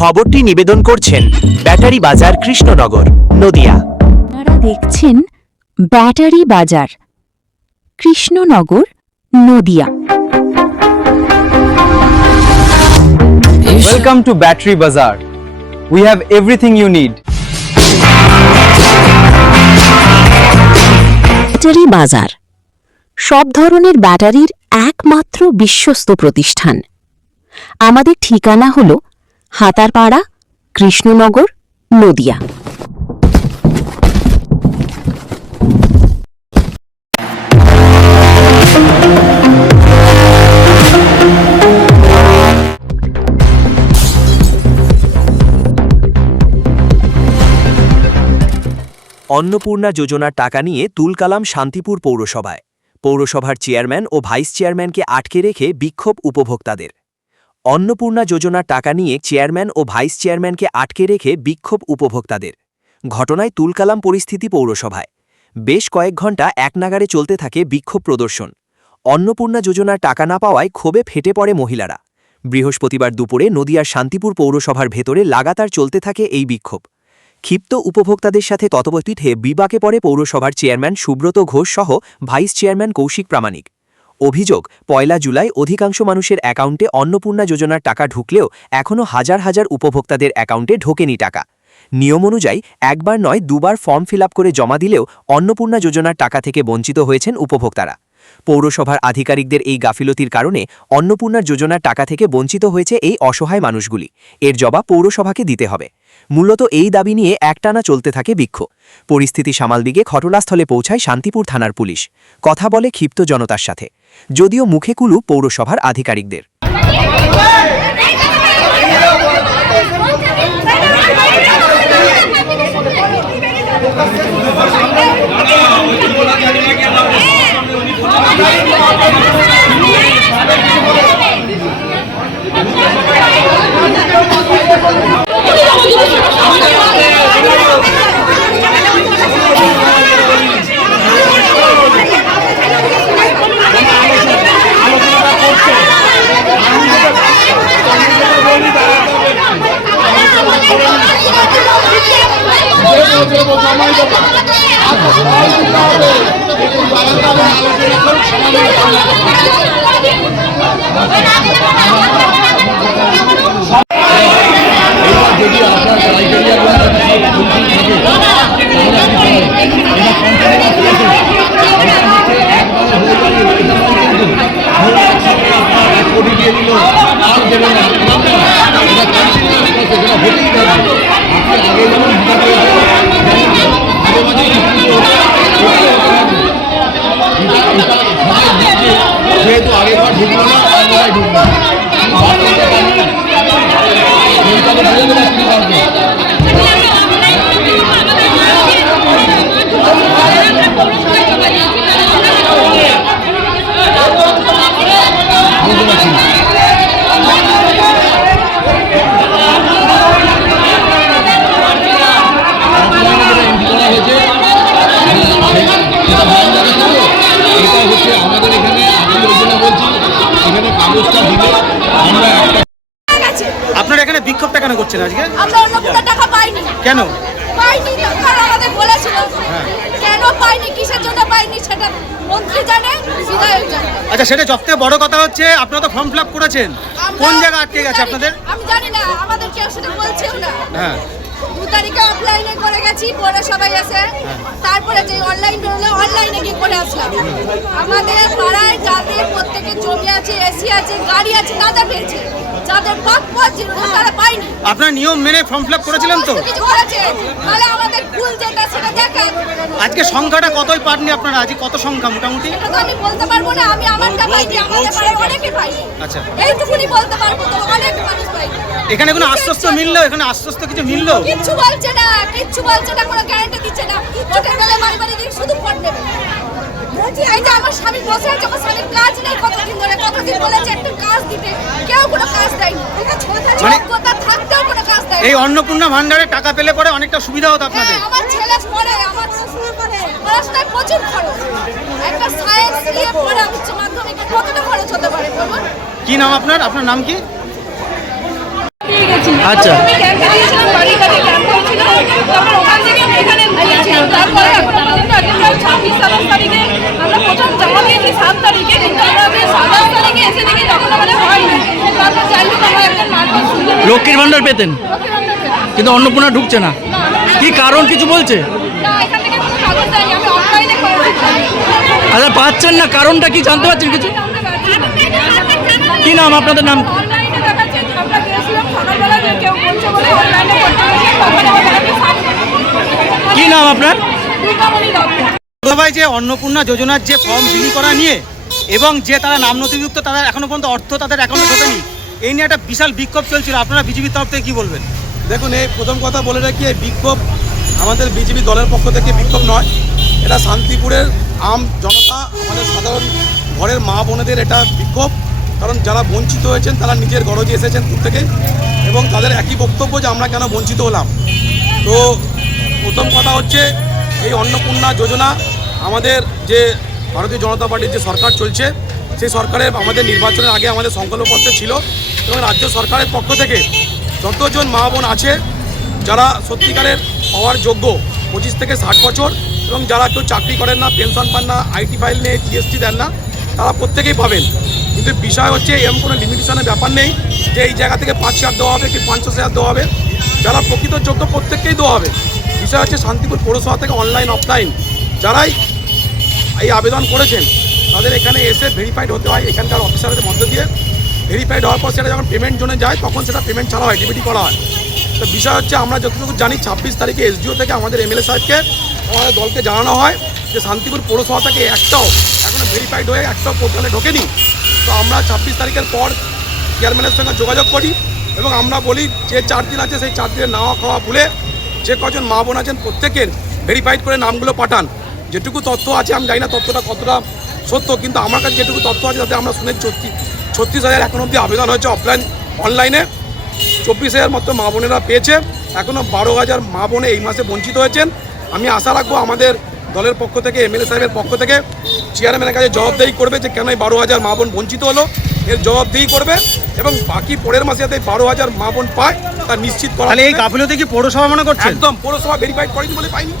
খবরটি নিবেদন করছেন ব্যাটারি বাজার কৃষ্ণনগর নদিয়া। আপনারা দেখছেন ব্যাটারি বাজার Krishnanagar Nadia. Welcome to Battery Bazaar. We have everything you need. Battery বাজার সব ধরনের ব্যাটারির একমাত্র বিশ্বস্ত প্রতিষ্ঠান। আমাদের ঠিকানা হল হাতারপাড়া, কৃষ্ণনগর, নদিয়া। অন্নপূর্ণা যোজনার টাকা নিয়ে তুলকালাম শান্তিপুর পৌরসভায়। পৌরসভার চেয়ারম্যান ও ভাইস চেয়ারম্যানকে আটকে রেখে বিক্ষোভ উপভোক্তাদের। অন্নপূর্ণা যোজনার টাকা নিয়ে চেয়ারম্যান ও ভাইস চেয়ারম্যানকে আটকে রেখে বিক্ষোভ উপভোক্তাদের। ঘটনায় তুলকালাম পরিস্থিতি পৌরসভায়। বেশ কয়েক ঘণ্টা একনাগাড়ে চলতে থাকে বিক্ষোভ প্রদর্শন। অন্নপূর্ণা যোজনার টাকা না পাওয়ায় ক্ষোভে ফেটে পড়ে মহিলারা। বৃহস্পতিবার দুপুরে নদিয়ার শান্তিপুর পৌরসভার ভেতরে লাগাতার চলতে থাকে এই বিক্ষোভ। ক্ষিপ্ত উপভোক্তাদের সাথে তৎপতিথে বিপাকে পড়ে পৌরসভার চেয়ারম্যান সুব্রত ঘোষ সহ ভাইস চেয়ারম্যান কৌশিক প্রামাণিক। অভিযোগ, ১ জুলাই অধিকাংশ মানুষের অ্যাকাউন্টে অন্নপূর্ণা যোজনার টাকা ঢুকলেও এখনও হাজার হাজার উপভোক্তাদের অ্যাকাউন্টে ঢোকেনি টাকা। নিয়ম অনুযায়ী একবার নয় দুবার ফর্ম ফিল আপ করে জমা দিলেও অন্নপূর্ণা যোজনার টাকা থেকে বঞ্চিত হয়েছেন উপভোক্তারা। পৌরসভার আধিকারিকদের এই গাফিলতির কারণে অন্নপূর্ণার যোজনার টাকা থেকে বঞ্চিত হয়েছে এই অসহায় মানুষগুলি। এর জবাব পৌরসভাকে দিতে হবে। মূলত এই দাবি নিয়ে একটানা চলতে থাকে বিক্ষোভ। পরিস্থিতি সামাল দিকে ঘটনাস্থলে পৌঁছায় শান্তিপুর থানার পুলিশ। কথা বলে ক্ষিপ্ত জনতার সাথে, যদিও মুখে কুলু পৌরসভার আধিকারিকদের। যেহেতু আগেরবার ঢুকলো না আগেরবার ঢুকলো আমাদের এখানে বলছি এখানে কাগজটা দিলে আমরা আপনারা এখানে বিক্ষোভটা কেন করছেন আজকে? আমরা অন্নপূর্ণা টাকা পাইনি। কেন পাইনি? কারণ আমাদের বলেছিল। কেন পাইনি, কিসের জন্য পাইনি সেটা মন্ত্রী জানে, বিধায়ক জানে। আচ্ছা, সেটা সবথেকে বড় কথা হচ্ছে আপনারা তো ফর্ম ফিল আপ করেছেন, কোন জায়গা আটকে গেছে আপনাদের? আমি জানি না, আমাদের কেউ সেটা বলছেও না। হ্যাঁ, 2 তারিখে অফলাইনে করে গেছি, পরে সবাই এসে তারপরে যে অনলাইন হলো অনলাইনে কি করে আসলাম। আমাদের পাড়ায় যাদের প্রত্যেকের জমি আছে, এসি আছে, গাড়ি আছে, তাদের পেয়েছে। যাদের প্রাপ্য ছিল তারা পায়নি। আপনারা নিয়ম মেনে ফর্ম ফিল আপ করেছিলেন তো? কিছু করেছে, তাহলে আমাদের ভুল যেটা সেটা দেখেন। আজকে সংখ্যাটা কতই পাননি আপনারা? আজকে কত সংখ্যা মোটামুটি? এটা তো আমি বলতে পারবো না, আমি আমারটা পাইনি, আমাদের পাড়ায় অনেকে পাইনি। আচ্ছা, এইটুকুনি বলতে পারবো, তো অনেক মানুষ পাইনি। এখানে কোনো আশ্বস্ত মিললো? এখানে আশ্বস্ত কিছু মিললো? কিচ্ছু বলছে না, কিচ্ছু বলছে না, কোনো গ্যারান্টি দিচ্ছে না। ভোটের বেলায় বাড়ি বাড়ি গিয়ে শুধু ভোট নেবে। এই যে আমার স্বামী বসে আছে, আমার স্বামীর কাজ নেই কতদিন ধরে, কতদিন বলেছে একটু কাজ দিতে, কেউ কোনো কাজ দেয়নি। যোগ্যতা থাকতেও কোনো কাজ দেয়নি। এই অন্নপূর্ণা ভান্ডারে টাকা পেলে পরে অনেকটা সুবিধা হতো আপনাদের। আমার ছেলে পড়ে, আমার পড়াশোনায় প্রচুর খরচ। একটা সায়েন্স নিয়ে পড়ে উচ্চ মাধ্যমিকে কতটা খরচ হতে পারে বলুন? কি নাম আপনার? আপনার নাম কি? আচ্ছা। আমি ক্যাম্পে দিয়েছিলাম, বাড়ির কাছে ক্যাম্প হয়েছিল, তারপর ওখান থেকে আমি এখানে দিয়েছিলাম। তারপরে এখন পর্যন্ত আজকে প্রায় 26-27 তারিখে আমরা প্রথম জমা দিয়েছি 7 তারিখে, কিন্তু আমরা 27 তারিখে এসে দেখি তখন আমাদের হয়নি। তারপর যাই হোক আমরা একজন মারফত শুনতে পেয়েছি। লক্ষ্মীর ভান্ডার পেতেন লক্ষ্মীর ভান্ডার পেলাম। কিন্তু অন্নপূর্ণা ঢুকছে না, কি কারণ কিছু বলছে? না, এখান থেকে কোনো কাগজ দেয়নি, আমি অনলাইনে করেছি। আচ্ছা পাচ্ছেন না, কারণটা কি জানতে পারছেন কিছু? কি নাম আপনাদের নাম? অনলাইনে দেখাচ্ছে, আমরা গিয়েছিলাম সকালবেলা, যে কেউ বলছে বলে অনলাইনে করতে হয়েছে। তারপরে আমাদেরকে কি নাম আপনার? দুর্গামণি দত্ত। ভাই, যে অন্নপূর্ণা যোজনার যে ফর্ম বিলি করা নিয়ে এবং যে তারা নাম নথিভুক্ত, তাদের এখনো পর্যন্ত অর্থ তাদের অ্যাকাউন্টে ঢোকেনি, এই নিয়ে একটা বিশাল বিক্ষোভ চলছিল। আপনারা বিজেপির তরফ থেকে কি বলবেন? দেখুন, এই প্রথম কথা বলে রাখি, এই বিক্ষোভ আমাদের বিজেপি দলের পক্ষ থেকে বিক্ষোভ নয়, এটা শান্তিপুরের আম জনতা, আমাদের সাধারণ ঘরের মা বোনেদের এটা বিক্ষোভ। কারণ যারা বঞ্চিত হয়েছেন তারা নিজের গরজে এসেছেন দূর থেকে, এবং তাদের একই বক্তব্য যে আমরা কেন বঞ্চিত হলাম। তো প্রথম কথা হচ্ছে, এই অন্নপূর্ণা যোজনা আমাদের যে ভারতীয় জনতা পার্টির যে সরকার চলছে, সেই সরকারের আমাদের নির্বাচনের আগে আমাদের সংকল্পপত্রে ছিল, এবং রাজ্য সরকারের পক্ষ থেকে যতজন মা বোন আছে যারা সত্যিকারের পাওয়ার যোগ্য 25 থেকে 60 বছর, এবং যারা কেউ চাকরি করেন না, পেনশন পান না, আইটি ফাইল নেই, জিএসটি দেন না, তারা প্রত্যেকেই পাবেন। কিন্তু বিষয় হচ্ছে এরকম কোনো লিমিটেশনের ব্যাপার নেই যে এই জায়গা থেকে 5 শেয়ার দেওয়া হবে কি 500 শেয়ার দেওয়া হবে। যারা প্রকৃত যোগ্য প্রত্যেককেই দেওয়া হবে। বিষয় হচ্ছে শান্তিপুর পৌরসভা থেকে অনলাইন অফলাইন যারাই এই আবেদন করেছেন তাদের এখানে এসে ভেরিফাইড হতে হয়, এখানকার অফিসারদের মধ্য দিয়ে ভেরিফাইড হওয়ার পর সেটা যখন পেমেন্ট জোনে যায় তখন সেটা পেমেন্ট ছাড়া হয়, ডিবিটি করা হয়। তো বিষয় হচ্ছে, আমরা যতটুকু জানি 26 তারিখে এসডিও থেকে আমাদের এমএলএ সাহেবকে আমাদের দলকে জানানো হয় যে শান্তিপুর পৌরসভা থেকে একটাও এখনও ভেরিফাইড হয়ে একটাও পোর্টালে ঢোকেনি। তো আমরা 26 তারিখের পর চেয়ারম্যানের সঙ্গে যোগাযোগ করি এবং আমরা বলি যে 4 দিন আছে সেই 4 দিনে নাওয়া খাওয়া ভুলে যে কজন মা বোন আছেন প্রত্যেকের ভেরিফাইড করে নামগুলো পাঠান। যেটুকু তথ্য আছে আমি জানি না তথ্যটা কতটা সত্য, কিন্তু আমার কাছে যেটুকু তথ্য আছে তাতে আমরা শুনে 36,000 এখন অবধি আবেদন হয়েছে অফলাইন অনলাইনে, 24,000 মাত্র মা বোনেরা পেয়েছে, এখনও 12,000 মা বোনে এই মাসে বঞ্চিত হয়েছেন। আমি আশা রাখবো আমাদের দলের পক্ষ থেকে এমএলএ সাহেবের পক্ষ থেকে চেয়ারম্যানের কাছে জবাবদেহি করবে যে কেন এই 12,000 মা বোন বঞ্চিত হলো, এর জবাবদেহি করবে এবং বাকি পরের মাসে যাতে 12,000 মা বোন পায় তা নিশ্চিত করা। তাহলে এই গাফিলতি কি পৌরসভা মনে করছে? একদম পৌরসভা ভেরিফাইড করেনি বলে পাইনি।